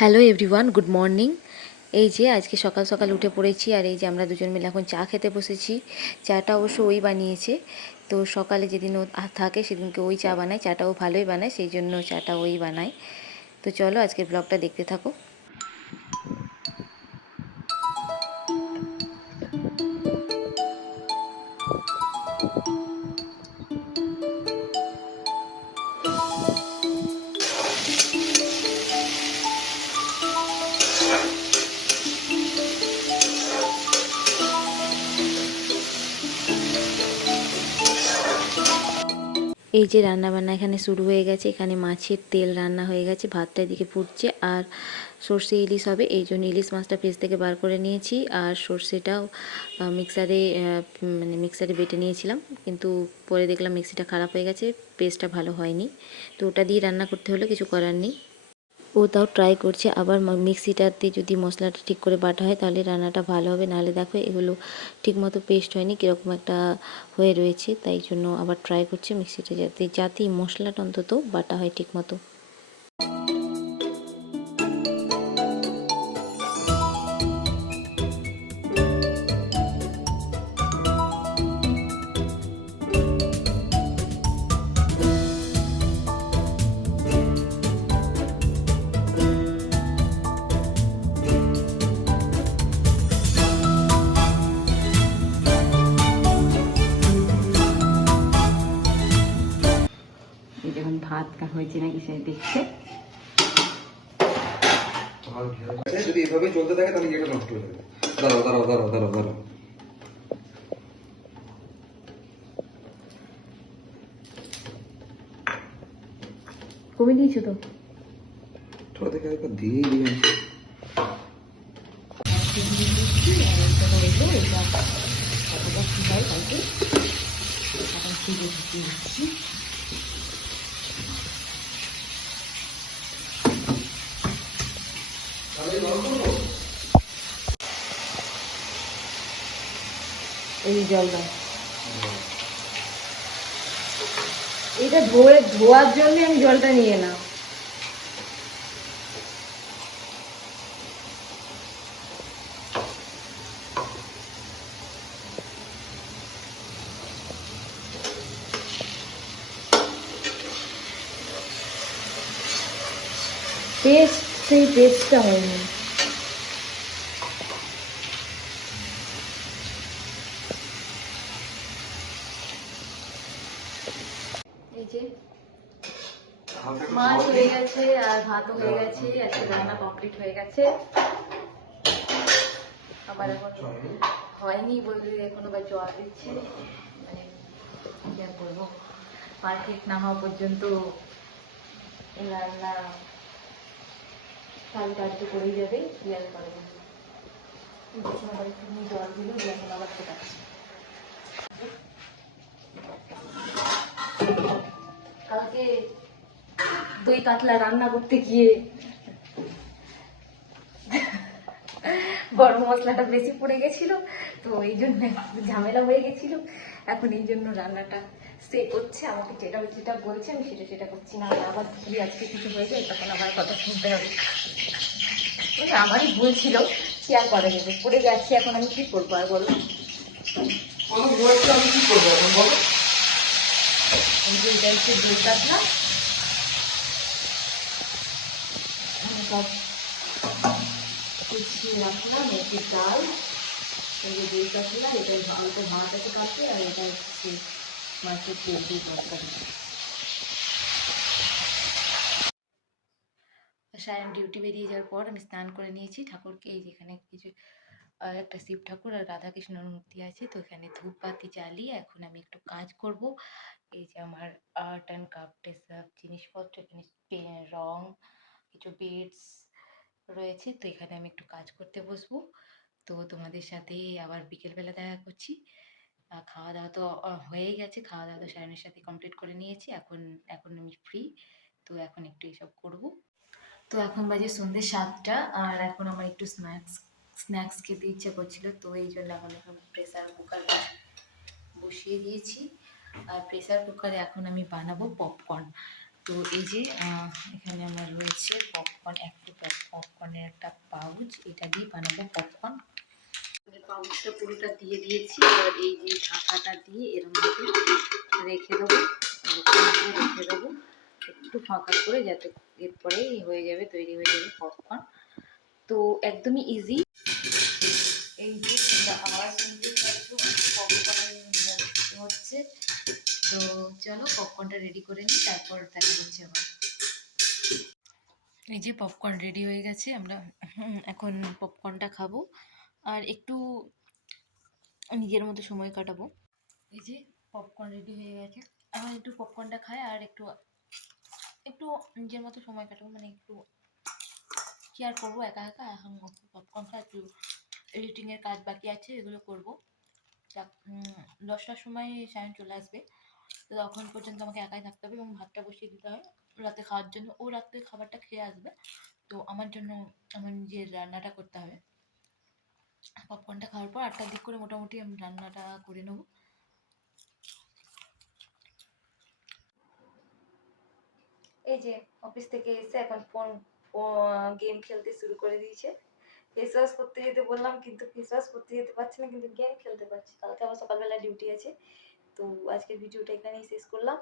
Hello everyone good morning এই যে আজকে সকাল সকাল উঠে পড়েছি আর এই যে আমরা দুজন মিলে এখন চা খেতে বসেছি। চাটা অবশ্য ওই বানিয়েছে। তো সকালে যেদিন ও থাকে সেদিনকে ওই চা বানায়। চাটাও ভালোই বানায়, সেই জন্য চাটা ওই বানায়। তো চলো আজকের ব্লগটা দেখতে থাকো। এই যে রান্না বান্না এখানে শুরু হয়ে গেছে, এখানে মাছের তেল রান্না হয়ে গেছে, ভাতটা এদিকে ফুটছে আর সর্ষে ইলিশ হবে, এই জন্য ইলিশ মাছটা ফ্রিজ থেকে বার করে নিয়েছি আর সর্ষেটাও মিক্সারে মানে মিক্সারে বেটে নিয়েছিলাম, কিন্তু পরে দেখলাম মিক্সিটা খারাপ হয়ে গেছে পেস্টটা ভালো হয়নি। তো ওটা দিয়ে রান্না করতে হলো কিছু করার নেই। ও তাও ট্রাই করছে। আবার মিক্সিটাতে যদি মশলাটা ঠিক করে বাটা হয়, তাহলে রান্নাটা ভালো হবে। নাহলে দেখো এগুলো ঠিকমতো পেস্ট হয়নি, কীরকম একটা হয়ে রয়েছে। তাই জন্য আবার ট্রাই করছে মিক্সিটা যাতে যাতে মশলাটা অন্তত বাটা হয় ঠিক মতো এই যখন ভাত কা- হয়েছে? নাকি সে দেখছে যদি এভাবে চলতে থাকে তাহলে ইয়েটা নষ্ট হয়ে যাবে। দাঁড়াও দাঁড়াও দাঁড়াও দাঁড়াও দাঁড়াও। কমে দিয়েছ তো? থোড়া থেকে একবার দিয়ে এই জল দাও ধোয়ে ধোয়ার জন্য আমি জলটা নিয়ে এলাম। পেস্ট সেই পেস্টটা হয়নি। মাছ হয়ে গেছে আর ভাতও হয়ে গেছে, আজকে রান্না কমপ্লিট হয়ে গেছে। আবার এখন হয়নি বলতে এখনও বা জল দিচ্ছে। মানে কি আর করব পারফেক্ট না হওয়া পর্যন্ত রান্না কাল কাজ তো করেই যাবে কি আর করে দেখুন আবার একটু জল দিল এখন আবার ফোটাচ্ছে কালকে দই কাতলা রান্না করতে গিয়ে গরম মশলাটা বেশি পড়ে গেছিল, তো এই জন্য ঝামেলা হয়ে গেছিল। এখন এই জন্য রান্নাটা সে করছে আমাকে যেটা যেটা বলছে আমি সেটা সেটা করছি না আবার যদি আজকে কিছু হয়ে যায় তখন আমার কথা শুনতে হবে। আমারই ভুল ছিল কি আর করা যাবে? পড়ে যাচ্ছি এখন আমি কি করব আর বলো? আমি কি করব এখন বলো? এটা হচ্ছে দই কাতলা আমি সব কুচিয়ে রাখলাম মেথির ডাল এই যে দই কাতলা এটা দুটো মাছ আছে আর এটা হচ্ছে মাছের সায়ন ডিউটি বেরিয়ে যাওয়ার পর আমি স্নান করে নিয়েছি। ঠাকুরকে এই যেখানে কিছু একটা শিব ঠাকুর আর রাধাকৃষ্ণর মূর্তি আছে, তো এখানে ধূপবাতি জ্বালিয়ে এখন আমি একটু কাজ করব। এই যে আমার আর্ট অ্যান্ড ক্রাফটের সব জিনিসপত্র, এখানে রং, কিছু বিডস রয়েছে, তো এখানে আমি একটু কাজ করতে বসবো। তো তোমাদের সাথে আবার বিকেলবেলা দেখা করছি। খাওয়া দাওয়া তো হয়েই গেছে। খাওয়া দাওয়া তো সায়নের সাথে কমপ্লিট করে নিয়েছি। এখন এখন আমি ফ্রি তো এখন একটু এসব করব। তো এখন বাজে সন্ধ্যে সাতটা, আর এখন আমার একটু স্ন্যাক্স স্ন্যাক্স খেতে ইচ্ছা করছিল, তো এই জন্য এখন এখন প্রেসার কুকার বসিয়ে দিয়েছি। আর প্রেসার কুকারে এখন আমি বানাবো পপকর্ন তো এই যে এখানে আমার রয়েছে পপকর্ন একটা পপকর্নের একটা পাউচ এটা দিয়ে বানাবো পপকর্ন পাউচটা পুরোটা দিয়ে দিয়েছি, এবার এই যে ঢাকাটা দিয়ে এরকম ভাবে রেখে দেবো রেখে দেবো, একটু ফাঁকা করে যাতে এরপরে হয়ে যাবে, তৈরি হয়ে যাবে পপকর্ন তো একদমই ইজি এই যে আওয়াজ শুনতে পাচ্ছ পপকর্ন হচ্ছে, তো চলো পপকর্নটা রেডি করে নিই, তারপর দেখা হচ্ছে আবার। এই যে পপকর্ন রেডি হয়ে গেছে, আমরা এখন পপকর্নটা খাব। আর একটু নিজের মতো সময় কাটাবো। এই যে পপকর্ন রেডি হয়ে গেছে। এখন একটু পপকর্নটা খাই আর একটু একটু নিজের মতো সময় কাটাবো মানে একটু কি আর করব, একা একা। এখন পপকর্ন খাই, একটু এডিটিংয়ের কাজ বাকি আছে, এগুলো করব। দশটার সময় সায়ন চলে আসবে। তো তখন পর্যন্ত আমাকে একাই থাকতে হবে এবং ভাতটা বসিয়ে দিতে হয় রাতে খাওয়ার জন্য, ও রাতে খাবারটা খেয়ে আসবে। তো আমার জন্য আমার নিজের রান্নাটা করতে হবে। পপকর্নটা খাওয়ার পর আটটার দিক করে মোটামুটি আমি রান্নাটা করে নেব। এই যে অফিস থেকে এসে এখন ফোন গেম খেলতে শুরু করে দিয়েছে। ফেস ওয়াশ করতে যেতে বললাম কিন্তু ফেস ওয়াশ করতে যেতে পারছি না কিন্তু গেম খেলতে পারছি। কালকে আবার সকালবেলা ডিউটি আছে তো আজকের ভিডিওটা এখানেই শেষ করলাম।